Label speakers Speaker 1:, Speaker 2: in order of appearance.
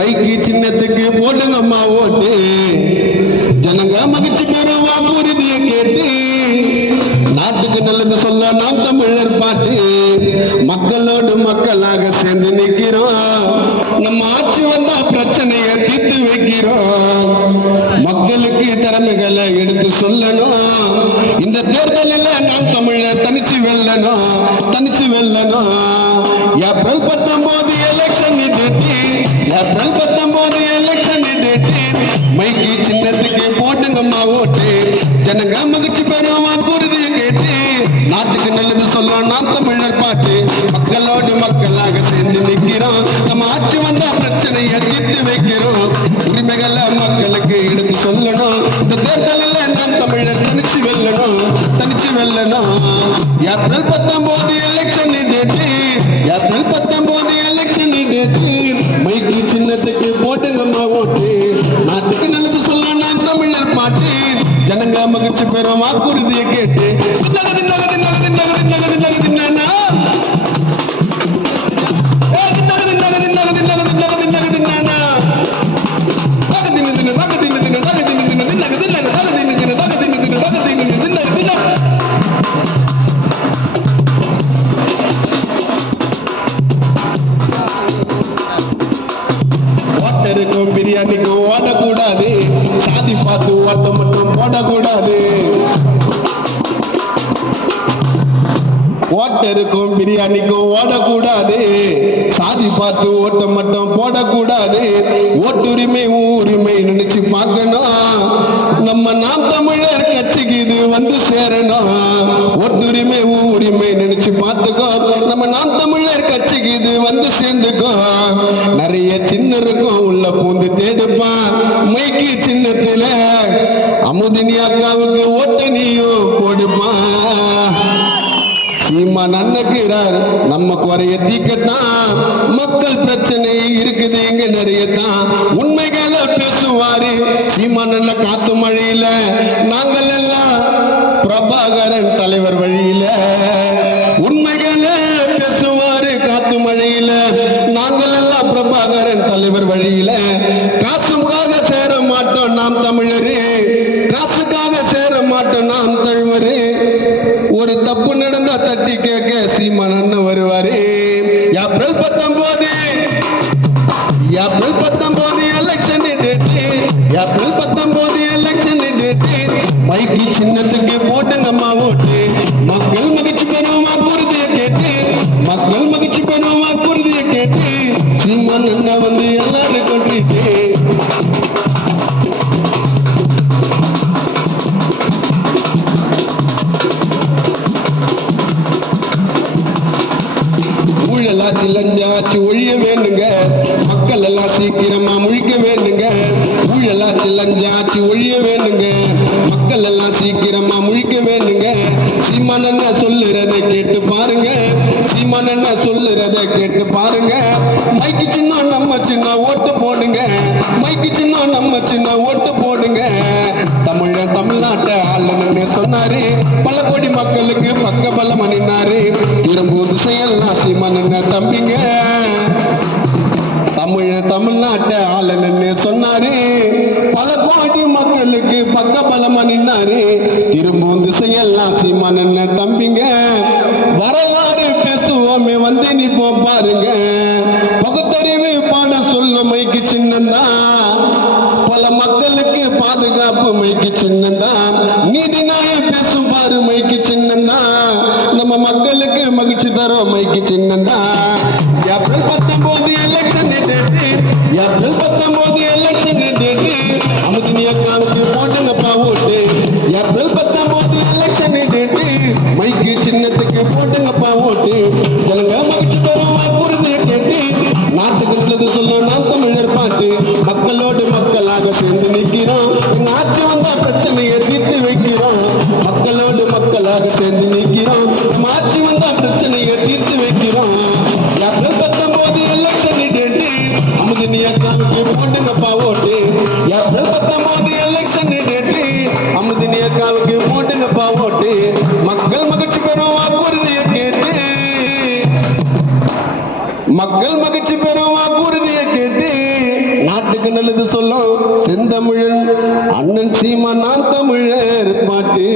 Speaker 1: மைக்கு சின்னத்துக்கு போடுங்கம்மா ஓட்டு. ஜனங்க மகிழ்ச்சி பெறும் வாக்குறுதியை கேட்டு நாட்டுக்கு நல்லது சொல்ல நாம் தமிழர் பாட்டு. மக்களோடு மக்களாக சேர்ந்து நிற்கிறோம். நம்ம ஆட்சி வந்தா பிரச்சனையை தீர்த்து வைக்கிறோம். மக்களுக்கு திறமைகளை எடுத்து சொல்லணும். இந்த தேர்தலில் நாம் தமிழர் தனிச்சு வெல்லணும் தனிச்சு வெல்லணும். ஏப்ரல் பத்தொன்பது எலக்ஷன் ஏப்ரல் பத்தொன்பது எலெக்ஷன் டேட்டு மைக்கு சின்னத்துக்கு போட்டுங்கம்மா ஓட்டு. ஜனங்க மகிழ்ச்சி பெறும் வாக்குறுதியை கேட்டு நாட்டுக்கு நல்லது சொல்லலாம் தமிழர் பாட்டு. மக்களோடு மக்களாக சேர்ந்து நிற்கிறோம். நம்ம ஆட்சி வந்த பிரச்சனையை தீர்த்து வைக்கிறோம். உரிமைகளை மக்களுக்கு எடுத்து சொல்லணும். இந்த தேர்தலில் நாம் தமிழர் தனிச்சு வெல்லணும். தனிச்சு வெல்லணும். ஏப்ரல் பத்தொன்பது எலெக்ஷன் டேட்டு ஜனங்க பெறும் வாக்குறுதியை கேட்டு நகது நகது நகது நகது நகது தின்னு, தின்னு, தின்னு, தின்னு, தின்னு, தின்னு, பிரியாணிக்கும் ஓடக்கூடாது சாதி பார்த்து ஓட்ட மட்டும் போடக்கூடாது ஓட்டருக்கும் பிரியாணிக்கும் ஓடக்கூடாது. சாதி பார்த்து ஓட்ட மட்டும் போடக்கூடாது. ஓட்டுரிமை உரிமை நினைச்சு பார்க்கணும். நம்ம நாம் தமிழர் கட்சிக்கு இது வந்து சேரணும். ஓட்டுரிமை உரிமை நினைச்சு பார்த்துக்கோ. நம்ம நாம் தமிழர் கட்சிக்கு இது வந்து சேர்ந்துக்கோ. நிறைய சின்னருக்கும் உள்ள பூந்து தேடுப்பான். மைக்கு சின்னத்துல அமுதினி அக்காவுக்கு ஓட்டு நீயும் போடுப்பான். சீமா நன்னக்கிறார் நம்ம குறைய தீக்கத்தான் மக்கள் பிரச்சனை இருக்குது இங்க நிறைய தான் உண்மைகளை பேசுவாரு. சீமா நல்ல காத்து மழையில. நாங்கள் எல்லாம் பிரபாகரன் தலைவர் வழியில ஏப்ரல் பத்தொன்பது எலெக்ஷன் டேட்டு ஏப்ரல் பத்தொன்பது எலெக்ஷன் டேட்டு மைக்கு சின்னத்துக்கு போட்டுங்கம்மா ஓட்டு. மக்கள் மகிழ்ச்சி பெறும் வாக்குறுதியை கேட்டு மக்கள் மகிழ்ச்சி பெறும் வாக்குறுதியை கேட்டு சீமான் என்ன வேணுங்க மக்கள் எல்லாம் சீக்கிரமா முழிக்க வேணுங்க ஊழலாச்சு லஞ்சாச்சு ஒழிய வேணுங்க மக்கள் எல்லாம் சீக்கிரமா முழிக்க வேணுங்க சீமான் என்ன சொல்லுறத கேட்டு பாருங்க. சீமான் என்ன சொல்லுறத கேட்டு பாருங்க. மைக்கு சின்ன நம்ம சின்ன ஓட்டு போடுங்க. மைக்கு சின்ன நம்ம சின்ன ஓட்டு போடுங்க. தமிழன் தமிழ்நாட்டை ஆளுன்னு சொன்னாரு. பல கோடி மக்களுக்கு பக்க பலம் அணினாரு திரும்ப திசையெல்லாம் சீமான் தம்பிங்க. தமிழ்நாட்டை ஆளணுன்னு சொன்னாரு. பல கோடி மக்களுக்கு பக்க பலமா நின்னாரு. திரும்பவும் திசையெல்லாம் சீமான தம்பிங்க. வரலாறு பேசுவோமே வந்து நிப்போம் பாருங்க. பகுத்தறிவு பாட சொல்ல மைக்கு சின்னந்தான் பல மக்களுக்கு பாதுகாப்பு மைக்கு சின்னந்தான் நீதி நாயம் பேசும் பாரு மைக்கு சின்னந்தான் நம்ம மக்களுக்கு மகிழ்ச்சி தரும் மைக்கு சின்னந்தான் ஏப்ரல் டேட்டு ஏப்ரல் பத்தொன்பது எலெக்ஷன் டேட்டு அமுதினி அக்காவுக்கு போட்டுங்கப்பா ஓட்டு. ஏப்ரல் பத்தொன்பது எலெக்ஷன் மைக்கு சின்னத்துக்கு போட்டுங்கப்பா ஓட்டு. ஜனங்க மகிழ்ச்சி பெறும் வாக்குறுதியை கேட்டு நாட்டுக்கு நல்லது சொல்ல நாம் தமிழர் பாட்டு. மக்களோடு மக்களாக பத்தொன்பது எலெக்ஷன் டேட்டு அமுதினி அக்காவுக்கு போட்டுங்கப்பா ஓட்டு. மக்கள் மகிழ்ச்சி பெறும் வாக்குறுதியை கேட்டு மக்கள் மகிழ்ச்சி பெறும் வாக்குறுதியை கேட்டு நாட்டுக்கு நல்லது சொல்லும் செந்தமிழன் அண்ணன் சீமா நான் தமிழர் பாட்டு